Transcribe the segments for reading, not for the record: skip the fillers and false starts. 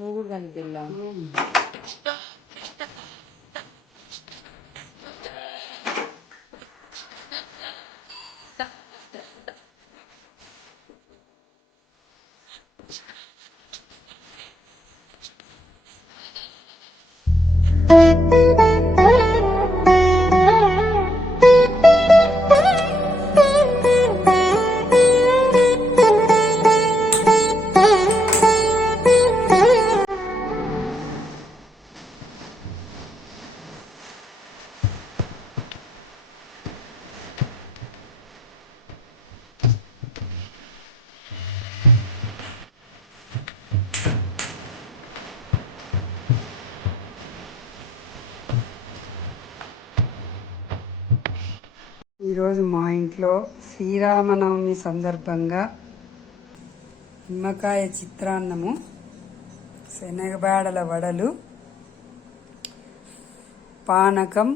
నువ్వు కనిపిల్లా ఈరోజు మా ఇంట్లో శ్రీరామనవమి సందర్భంగా నిమ్మకాయ చిత్రాన్నము, శనగబాడల వడలు, పానకం,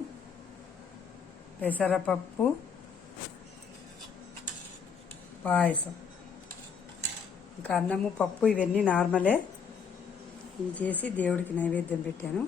పెసరపప్పు, పాయసం, ఇంకా అన్నము పప్పు ఇవన్నీ నార్మలే. ఇంకేసి దేవుడికి నైవేద్యం పెట్టాను.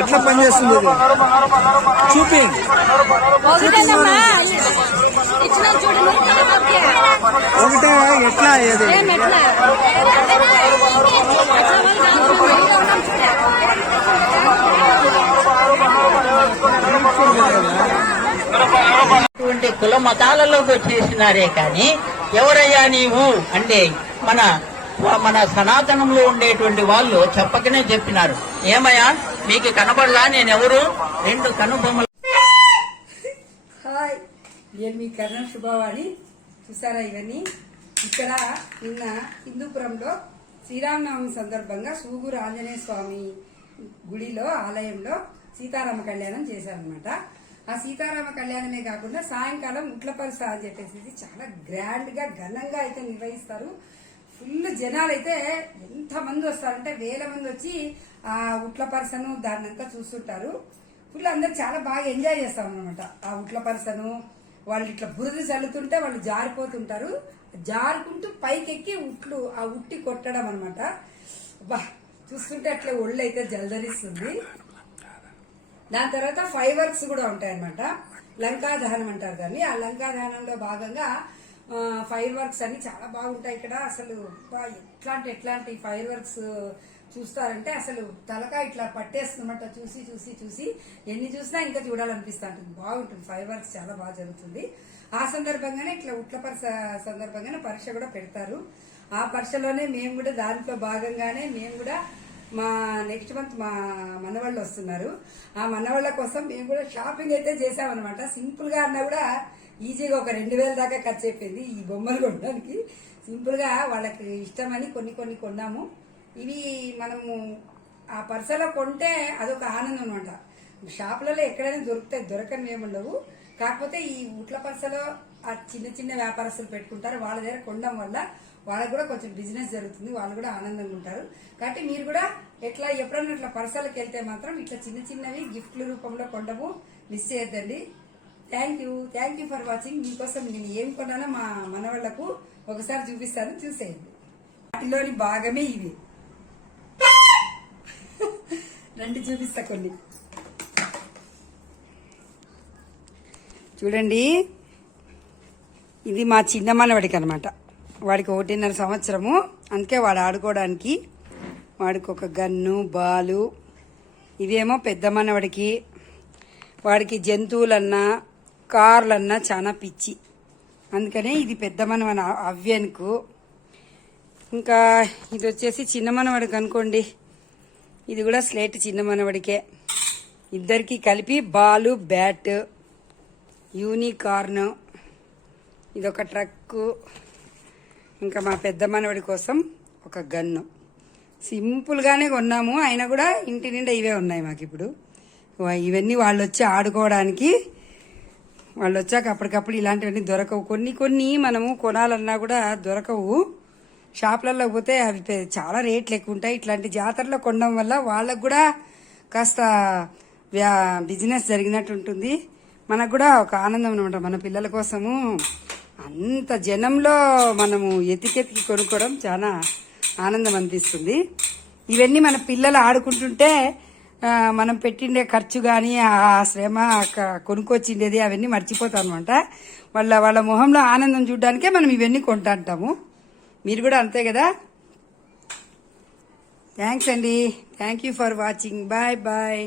ఎట్లా పనిచేస్తుంది చూపి ఒకటే ఎట్లా అయ్యేది కుల మతాలలోకి వచ్చేసినారే కానీ ఎవరయ్యా నీవు అంటే మన సనాతనంలో ఉండేటువంటి వాళ్ళు చెప్పకనే చెప్పినారు. ఏమయ్యా మీకు కనబడలా నేనెవరు? రెండు కనుబొమ్మలు. హాయ్, నేను మీ కర్ణం శుభవాణి. చూసారా ఇవన్నీ? ఇక్కడ నిన్న హిందూపురంలో శ్రీరామనవమి సందర్భంగా సూగూరు ఆంజనేయ స్వామి గుడిలో ఆలయంలో సీతారామ కళ్యాణం చేశారనమాట. ఆ సీతారామ కళ్యాణమే కాకుండా సాయంకాలం ఉట్లపరుస అని చెప్పేసి చాలా గ్రాండ్ గా ఘనంగా అయితే నిర్వహిస్తారు. ఫుల్ జనాలు అయితే ఎంత మంది వస్తారంటే వేల మంది వచ్చి ఆ ఉట్లపరుసను దాన్ని అంతా చూస్తుంటారు. ఫుల్ అందరు చాలా బాగా ఎంజాయ్ చేస్తాం అనమాట. ఆ ఉట్లపరుసను వాళ్ళు ఇట్లా బురద చల్లుతుంటే వాళ్ళు జారిపోతుంటారు. జారుకుంటూ పైకెక్కి ఆ ఉట్టి కొట్టడం అనమాట. బా చూస్తుంటే అట్లా ఒళ్ళు అయితే జలధరిస్తుంది. దాని తర్వాత ఫైర్ వర్క్స్ కూడా ఉంటాయన్నమాట. లంకా దహనం అంటారు దాన్ని. ఆ లంకా దహనంలో భాగంగా ఫైర్ వర్క్స్ అన్ని చాలా బాగుంటాయి ఇక్కడ. అసలు ఎట్లాంటి ఫైర్ వర్క్స్ చూస్తారంటే అసలు తలకాయ ఇట్లా పట్టేస్తుందన్నమాట. చూసి చూసి చూసి ఎన్ని చూసినా ఇంకా చూడాలనిపిస్తూ ఉంటుంది. బాగుంటుంది, ఫైర్ వర్క్స్ చాలా బాగా జరుగుతుంది. ఆ సందర్భంగానే ఇట్లా ఉట్ల పరీక్ష సందర్భంగానే పరీక్ష కూడా పెడతారు. ఆ పరీక్షలోనే మేము కూడా దాంట్లో భాగంగానే మేము కూడా మా నెక్స్ట్ మంత్ మా మనవాళ్ళు వస్తున్నారు. ఆ మనవాళ్ళ కోసం మేము కూడా షాపింగ్ అయితే చేసామన్నమాట. సింపుల్ గా అన్నా కూడా ఈజీగా ఒక 2000 దాకా ఖర్చు అయిపోయింది ఈ బొమ్మలు కొనడానికి. సింపుల్ గా వాళ్ళకి ఇష్టమని కొన్ని కొన్నాము. ఇవి మనము ఆ పర్సలో కొంటే అదొక ఆనందం అనమాట. షాపులలో ఎక్కడైనా దొరుకుతాయి, దొరకని ఏముండవు. కాకపోతే ఈ ఉట్ల పర్సలో ఆ చిన్న వ్యాపారస్తులు పెట్టుకుంటారు. వాళ్ళ దగ్గర కొనడం వల్ల వాళ్ళకు కూడా కొంచెం బిజినెస్ జరుగుతుంది, వాళ్ళు కూడా ఆనందంగా ఉంటారు. కాబట్టి మీరు కూడా ఎప్పుడన్నా ఇట్లా పర్సలకు వెళ్తే మాత్రం ఇట్లా చిన్నవి గిఫ్ట్ల రూపంలో కొండము మిస్ చేయొద్దండి. Thank you for watching. మీకోసం నేను ఏం కొన్నానో మా మనవాళ్లకు ఒకసారి చూపిస్తాను, చూసేయండి. వాటిలోని భాగమే ఇవి. రండి చూపిస్తా కొన్ని. చూడండి, ఇది మా చిన్న మనవడికి అనమాట. వాడికి 1.5 సంవత్సరము. అందుకే వాడు ఆడుకోవడానికి వాడికి ఒక గన్ను, బాలు. ఇవేమో పెద్ద మనవడికి. వాడికి జంతువులన్నా కార్లన్నా చాలా పిచ్చి. అందుకనే ఇది పెద్ద మనవన అవ్యన్కు. ఇంకా ఇది వచ్చేసి చిన్న మనవడికి అనుకోండి. ఇది కూడా స్లేట్ చిన్న మనవడికే. ఇద్దరికి కలిపి బాలు, బ్యాట్, యూనికార్న్, ఇదొక ట్రక్కు. ఇంకా మా పెద్ద మనవడి కోసం ఒక గన్ను. సింపుల్గానే కొన్నాము, అయినా కూడా ఇంటి నిండా ఇవే ఉన్నాయి మాకు ఇప్పుడు. ఇవన్నీ వాళ్ళు వచ్చి ఆడుకోవడానికి. వాళ్ళు వచ్చాక అప్పటికప్పుడు ఇలాంటివన్నీ దొరకవు. కొన్ని మనము కొనాలన్నా కూడా దొరకవు. షాపులలో పోతే అవి చాలా రేట్లు ఎక్కువ ఉంటాయి. ఇట్లాంటి జాతరలో కొనడం వల్ల వాళ్ళకు కూడా కాస్త బిజినెస్ జరిగినట్టు ఉంటుంది. మనకు కూడా ఒక ఆనందం అనమాట. మన పిల్లల కోసము అంత జనంలో మనము ఎతికెతికి కొనుక్కోవడం చాలా ఆనందం అనిపిస్తుంది. ఇవన్నీ మన పిల్లలు ఆడుకుంటుంటే మనం పెట్టిండే ఖర్చు కానీ ఆ శ్రమ కొనుక్కొచ్చిండేది అవన్నీ మర్చిపోతాం అనమాట. వాళ్ళ మొహంలో ఆనందం చూడడానికే మనం ఇవన్నీ కొంటా అంటాము. మీరు కూడా అంతే కదా. థ్యాంక్స్ అండి. Thank you for watching. Bye.